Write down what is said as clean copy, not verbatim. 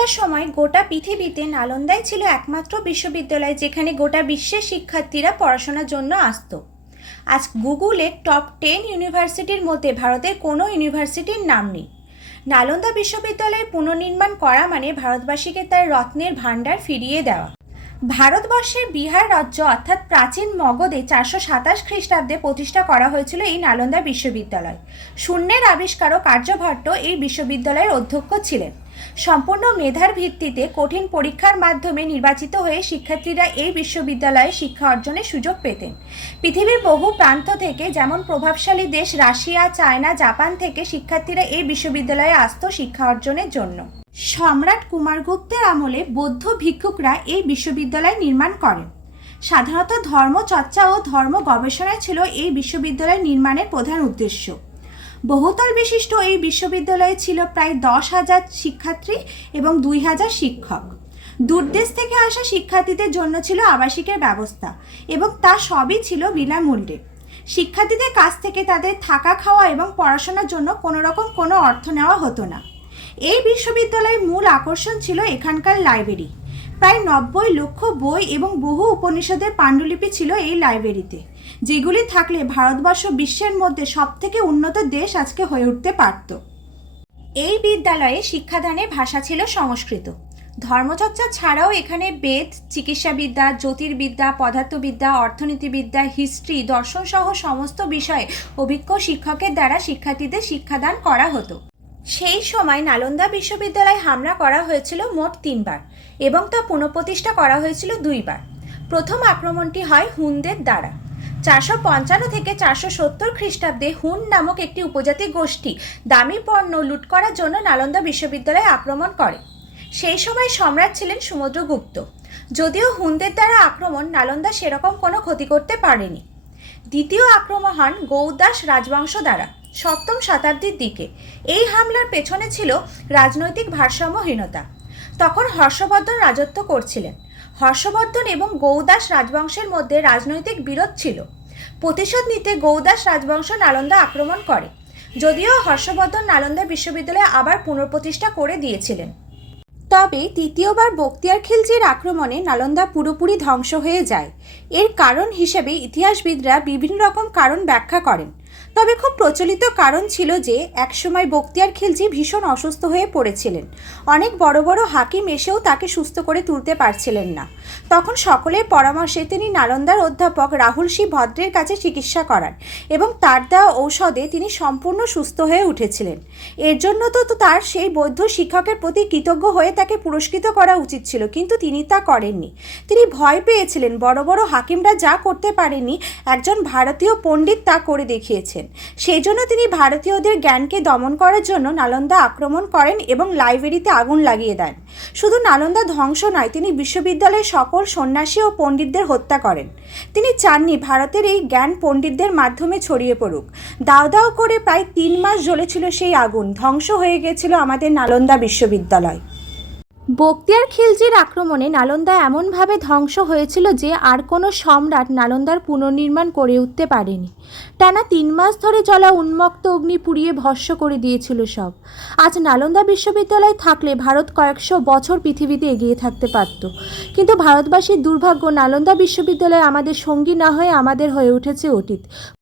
একটা সময় গোটা পৃথিবীতে নালন্দাই ছিল একমাত্র বিশ্ববিদ্যালয় যেখানে গোটা বিশ্বের শিক্ষার্থীরা পড়াশোনার জন্য আসতো। আজ গুগলের টপ 10 ইউনিভার্সিটির মধ্যে ভারতের কোনো ইউনিভার্সিটির নাম নেই। নালন্দা বিশ্ববিদ্যালয় পুনর্নির্মাণ করা মানে ভারতবাসীকে তার রত্নের ভাণ্ডার ফিরিয়ে দেওয়া। ভারতবর্ষের বিহার রাজ্য অর্থাৎ প্রাচীন মগধে 427 খ্রিস্টাব্দে প্রতিষ্ঠা করা হয়েছিল এই নালন্দা বিশ্ববিদ্যালয়। শূন্যের আবিষ্কারক আর্যভট্ট এই বিশ্ববিদ্যালয়ের অধ্যক্ষ ছিলেন। সম্পূর্ণ মেধার ভিত্তিতে কঠিন পরীক্ষার মাধ্যমে নির্বাচিত হয়ে শিক্ষার্থীরা এই বিশ্ববিদ্যালয়ে শিক্ষা অর্জনের সুযোগ পেতেন। পৃথিবীর বহু প্রান্ত থেকে, যেমন প্রভাবশালী দেশ রাশিয়া, চায়না, জাপান থেকে শিক্ষার্থীরা এই বিশ্ববিদ্যালয়ে আসত শিক্ষা অর্জনের জন্য। সম্রাট কুমারগুপ্তের আমলে বৌদ্ধ ভিক্ষুকরা এই বিশ্ববিদ্যালয় নির্মাণ করেন। সাধারণত ধর্মচর্চা ও ধর্ম গবেষণায় ছিল এই বিশ্ববিদ্যালয় নির্মাণের প্রধান উদ্দেশ্য। বহুতল বিশিষ্ট এই বিশ্ববিদ্যালয়ে ছিল প্রায় 10,000 শিক্ষার্থী এবং 2,000 শিক্ষক। দূরদেশ থেকে আসা শিক্ষার্থীদের জন্য ছিল আবাসিকের ব্যবস্থা এবং তা সবই ছিল বিনামূল্যে। শিক্ষার্থীদের কাছ থেকে তাদের থাকা, খাওয়া এবং পড়াশোনার জন্য কোনো অর্থ নেওয়া হতো না। এই বিশ্ববিদ্যালয়ের মূল আকর্ষণ ছিল এখানকার লাইব্রেরি। প্রায় 90 লক্ষ বই এবং বহু উপনিষদের পাণ্ডুলিপি ছিল এই লাইব্রেরিতে, যেগুলি থাকলে ভারতবর্ষ বিশ্বের মধ্যে সবথেকে উন্নত দেশ আজকে হয়ে উঠতে পারত। এই বিদ্যালয়ে শিক্ষাদানের ভাষা ছিল সংস্কৃত। ধর্মচর্চা ছাড়াও এখানে বেদ, চিকিৎসাবিদ্যা, জ্যোতির্বিদ্যা, পদার্থবিদ্যা, অর্থনীতিবিদ্যা, হিস্ট্রি, দর্শন সহ সমস্ত বিষয়ে অভিজ্ঞ শিক্ষকের দ্বারা শিক্ষার্থীদের শিক্ষাদান করা হতো। সেই সময় নালন্দা বিশ্ববিদ্যালয়ে হামলা করা হয়েছিল মোট 3 বার এবং তা পুনঃপ্রতিষ্ঠা করা হয়েছিল 2 বার। প্রথম আক্রমণটি হয় হুনদের দ্বারা। 455 থেকে 470 খ্রিস্টাব্দে হুন নামক একটি উপজাতি গোষ্ঠী দামি পণ্য লুট করার জন্য নালন্দা বিশ্ববিদ্যালয়ে আক্রমণ করে। সেই সময় সম্রাট ছিলেন সমুদ্রগুপ্ত। যদিও হুনদের দ্বারা আক্রমণ নালন্দা সেরকম কোনো ক্ষতি করতে পারেনি। দ্বিতীয় আক্রমণ হন গৌদাস রাজবংশ দ্বারা 7ম শতাব্দীর দিকে। এই হামলার পেছনে ছিল রাজনৈতিক ভারসাম্যহীনতা। তখন হর্ষবর্ধন রাজত্ব করছিলেন। হর্ষবর্ধন এবং গৌদাস রাজবংশের মধ্যে রাজনৈতিক বিরোধ ছিল। প্রতিশোধ নিতে গৌদাস রাজবংশ নালন্দা আক্রমণ করে, যদিও হর্ষবর্ধন নালন্দা বিশ্ববিদ্যালয়ে আবার পুনঃপ্রতিষ্ঠা করে দিয়েছিলেন। তবে তৃতীয়বার বখতিয়ার খিলজির আক্রমণে নালন্দা পুরোপুরি ধ্বংস হয়ে যায়। এর কারণ হিসেবে ইতিহাসবিদরা বিভিন্ন রকম কারণ ব্যাখ্যা করেন। তবে খুব প্রচলিত কারণ ছিল যে একসময় বখতিয়ার খিলজি ভীষণ অসুস্থ হয়ে পড়েছিলেন। অনেক বড় বড় হাকিম এসেও তাকে সুস্থ করে তুলতে পারছিলেন না। তখন সকলের পরামর্শে তিনি নালন্দার অধ্যাপক রাহুল সি ভদ্রের কাছে চিকিৎসা করান এবং তার দেওয়া ঔষধে তিনি সম্পূর্ণ সুস্থ হয়ে উঠেছিলেন। এর জন্য তো তার সেই বৌদ্ধ শিক্ষকের প্রতি কৃতজ্ঞ হয়ে তাকে পুরস্কৃত করা উচিত ছিল, কিন্তু তিনি তা করেননি। তিনি ভয় পেয়েছিলেন। বড় বড় হাকিমরা যা করতে পারেননি, একজন ভারতীয় পণ্ডিত তা করে দেখিয়েছেন। সেই জন্য তিনি ভারতীয়দের জ্ঞানকে দমন করার জন্য নালন্দা আক্রমণ করেন এবং লাইব্রেরিতে আগুন লাগিয়ে দেন। শুধু নালন্দা ধ্বংস নয়, তিনি বিশ্ববিদ্যালয়ের সকল সন্ন্যাসী ও পণ্ডিতদের হত্যা করেন। তিনি চাননি ভারতের এই জ্ঞান পণ্ডিতদের মাধ্যমে ছড়িয়ে পড়ুক। দাও দাও করে প্রায় 3 মাস জ্বলেছিল সেই আগুন। ধ্বংস হয়ে গেছিল আমাদের নালন্দা বিশ্ববিদ্যালয়। বখতিয়ার খিলজির আক্রমণে নালন্দা এমনভাবে ধ্বংস হয়েছিল যে আর কোনো সম্রাট নালন্দার পুনর্নির্মাণ করে উঠতে পারেনি। টানা 3 মাস ধরে জ্বলা উন্মত্ত অগ্নি পুড়িয়ে ভস্ম করে দিয়েছিল সব। আজ নালন্দা বিশ্ববিদ্যালয় থাকলে ভারত কয়েকশো বছর পৃথিবীতে এগিয়ে থাকতে পারত। কিন্তু ভারতবাসীর দুর্ভাগ্য, নালন্দা বিশ্ববিদ্যালয় আমাদের সঙ্গী না হয়ে আমাদের হয়ে উঠেছে অতীত।